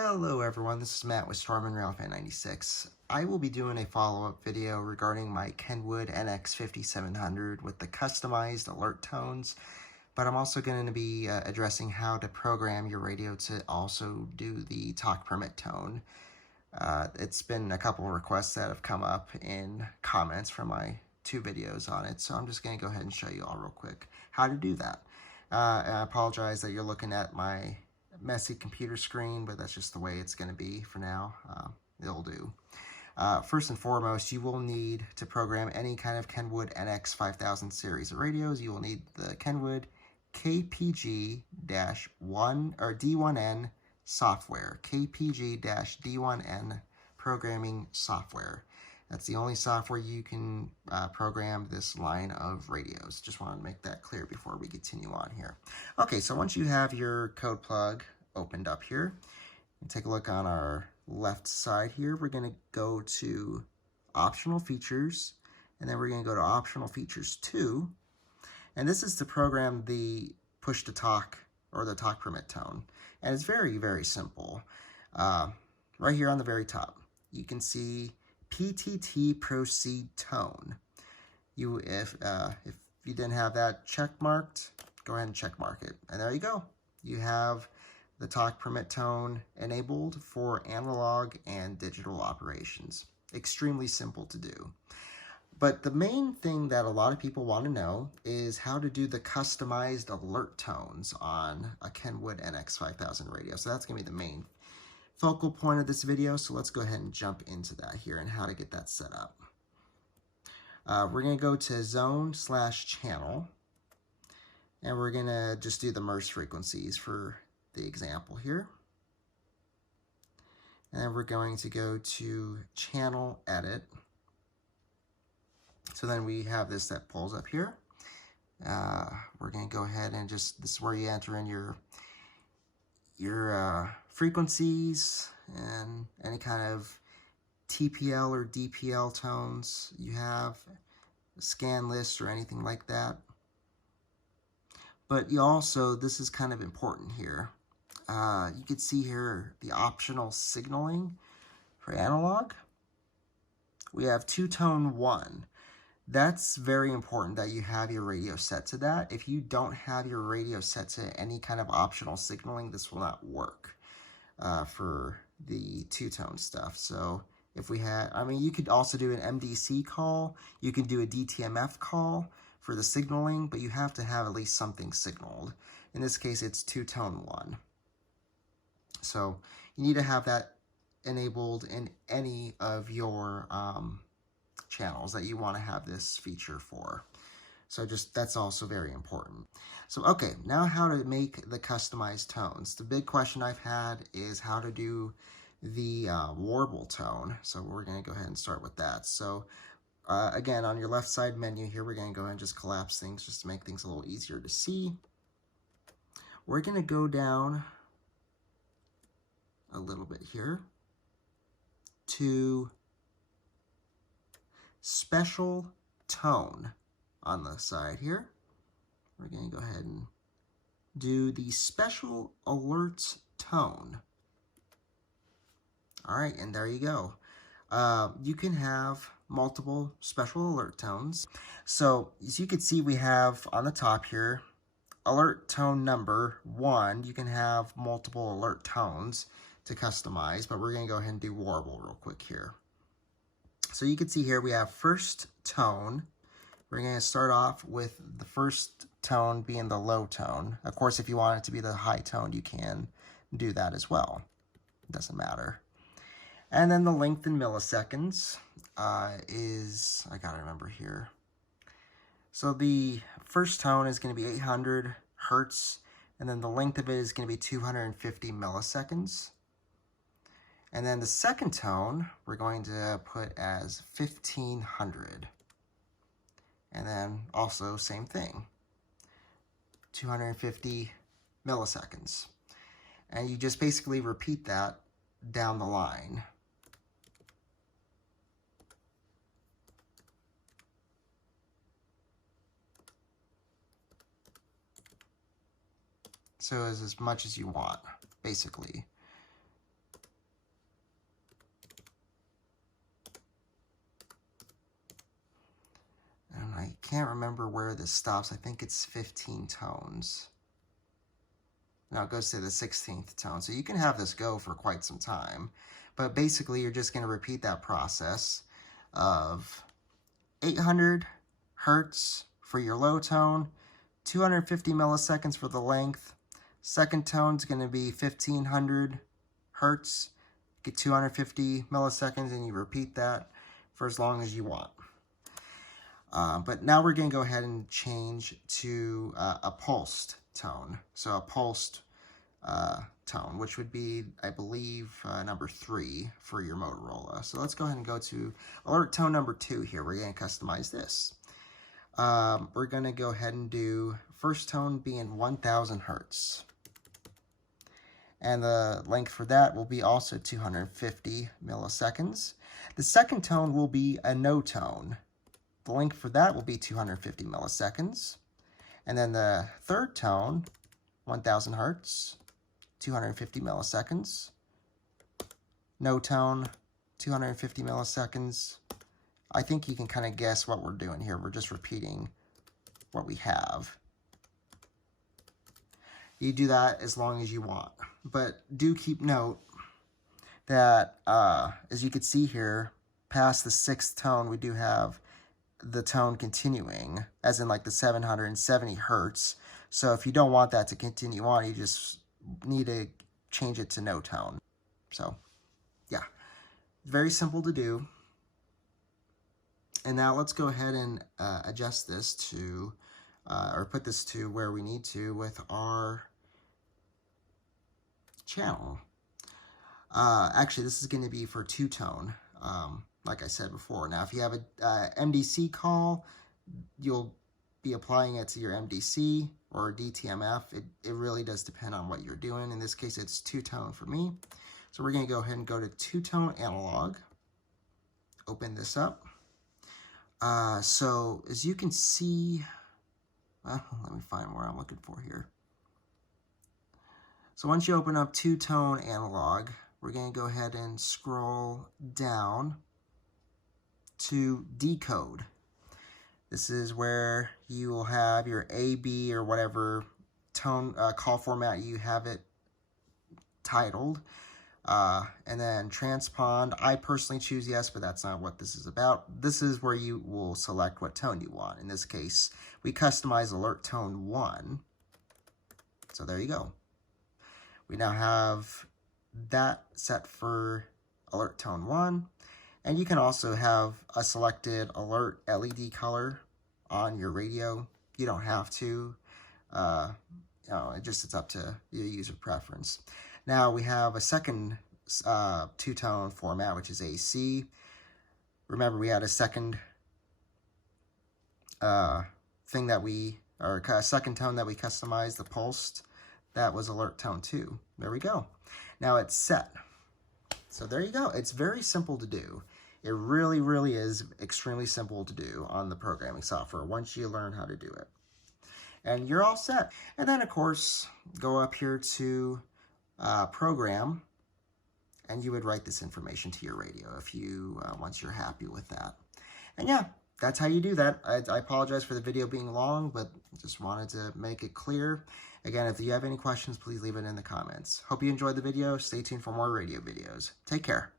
Hello everyone, this is Matt with Storm and Railfan 96. I will be doing a follow-up video regarding my Kenwood NX-5000 with the customized alert tones, but I'm also going to be addressing how to program your radio to also do the talk permit tone. It's been a couple of requests that have come up in comments from my two videos on it, so I'm just going to go ahead and show you all real quick how to do that. I apologize that you're looking at my messy computer screen, but that's just the way it's going to be for now. It'll do. First and foremost, you will need to program any kind of Kenwood NX-5000 series of radios. You will need the Kenwood KPG-1 or D1N software, KPG-D1N programming software. That's the only software you can program this line of radios. Just want to make that clear before we continue on here. Okay, so once you have your code plug opened up here, take a look on our left side here. We're going to go to Optional Features, and then we're going to go to Optional Features 2. And this is to program the push to talk or the talk permit tone. And it's very, very simple. Right here on the very top, you can see PTT proceed tone. If you didn't have that check marked, go ahead and check mark it. And there you go. You have the talk permit tone enabled for analog and digital operations. Extremely simple to do. But the main thing that a lot of people want to know is how to do the customized alert tones on a Kenwood NX-5000 radio. So that's going to be the main focal point of this video, so let's go ahead and jump into that here and how to get that set up. We're going to go to zone/channel, and we're going to just do the MERS frequencies for the example here. And then we're going to go to channel edit. So then we have this that pulls up here. We're going to go ahead and this is where you enter in your frequencies and any kind of TPL or DPL tones you have, scan list or anything like that. But you also, this is kind of important here. You can see here the optional signaling for analog. We have two-tone 1. That's very important that you have your radio set to that. If you don't have your radio set to any kind of optional signaling, this will not work for the two-tone stuff. So if we had, you could also do an MDC call. You can do a DTMF call for the signaling, but you have to have at least something signaled. In this case, it's two-tone 1. So you need to have that enabled in any of your channels that you want to have this feature for. So that's also very important. So okay, now how to make the customized tones. The big question I've had is how to do the warble tone. So we're going to go ahead and start with that. So again, on your left side menu here, we're going to go ahead and just collapse things just to make things a little easier to see. We're going to go down a little bit here to special tone on the side here. We're going to go ahead and do the special alerts tone. All right, and there you go. You can have multiple special alert tones. So as you can see, we have on the top here, alert tone number 1. You can have multiple alert tones to customize, but we're going to go ahead and do warble real quick here. So you can see here we have first tone. We're going to start off with the first tone being the low tone. Of course, if you want it to be the high tone, you can do that as well. It doesn't matter. And then the length in milliseconds is, I gotta remember here. So the first tone is going to be 800 hertz, and then the length of it is going to be 250 milliseconds. And then the second tone, we're going to put as 1500. And then also same thing, 250 milliseconds. And you just basically repeat that down the line. So as much as you want, basically. can't remember where this stops. I think it's 15 tones. Now it goes to the 16th tone. So you can have this go for quite some time. But basically, you're just going to repeat that process of 800 hertz for your low tone, 250 milliseconds for the length. Second tone's going to be 1500 hertz, get 250 milliseconds, and you repeat that for as long as you want. But now we're going to go ahead and change to a pulsed tone. So a pulsed tone, which would be, I believe, number 3 for your Motorola. So let's go ahead and go to alert tone number 2 here. We're going to customize this. We're going to go ahead and do first tone being 1000 hertz. And the length for that will be also 250 milliseconds. The second tone will be a no tone. The length for that will be 250 milliseconds. And then the third tone, 1000 hertz, 250 milliseconds. No tone, 250 milliseconds. I think you can kind of guess what we're doing here. We're just repeating what we have. You do that as long as you want. But do keep note that, as you can see here, past the 6th tone, we do have the tone continuing, as in like the 770 hertz. So if you don't want that to continue on, you just need to change it to no tone. So, yeah, very simple to do. And now let's go ahead and adjust this to, or put this to where we need to with our channel. Actually, this is going to be for 2-tone, like I said before. Now, if you have a MDC call, you'll be applying it to your MDC or DTMF. It really does depend on what you're doing. In this case, it's 2-tone for me. So we're going to go ahead and go to 2-tone analog. Open this up. So as you can see, well, let me find where I'm looking for here. So once you open up 2-tone analog, we're going to go ahead and scroll down to decode. This is where you will have your A, B, or whatever tone call format you have it titled. And then transpond. I personally choose yes, but that's not what this is about. This is where you will select what tone you want. In this case, we customize alert tone 1. So there you go. We now have that set for alert tone 1. And you can also have a selected alert LED color on your radio. You don't have to. It's up to your user preference. Now we have a second 2-tone format, which is AC. Remember, we had a second second tone that we customized, the pulsed. That was alert tone 2. There we go. Now it's set. So there you go. It's very simple to do. It really, really is extremely simple to do on the programming software once you learn how to do it. And you're all set. And then, of course, go up here to program, and you would write this information to your radio if you once you're happy with that. And yeah, that's how you do that. I apologize for the video being long, but just wanted to make it clear. Again, if you have any questions, please leave it in the comments. Hope you enjoyed the video. Stay tuned for more radio videos. Take care.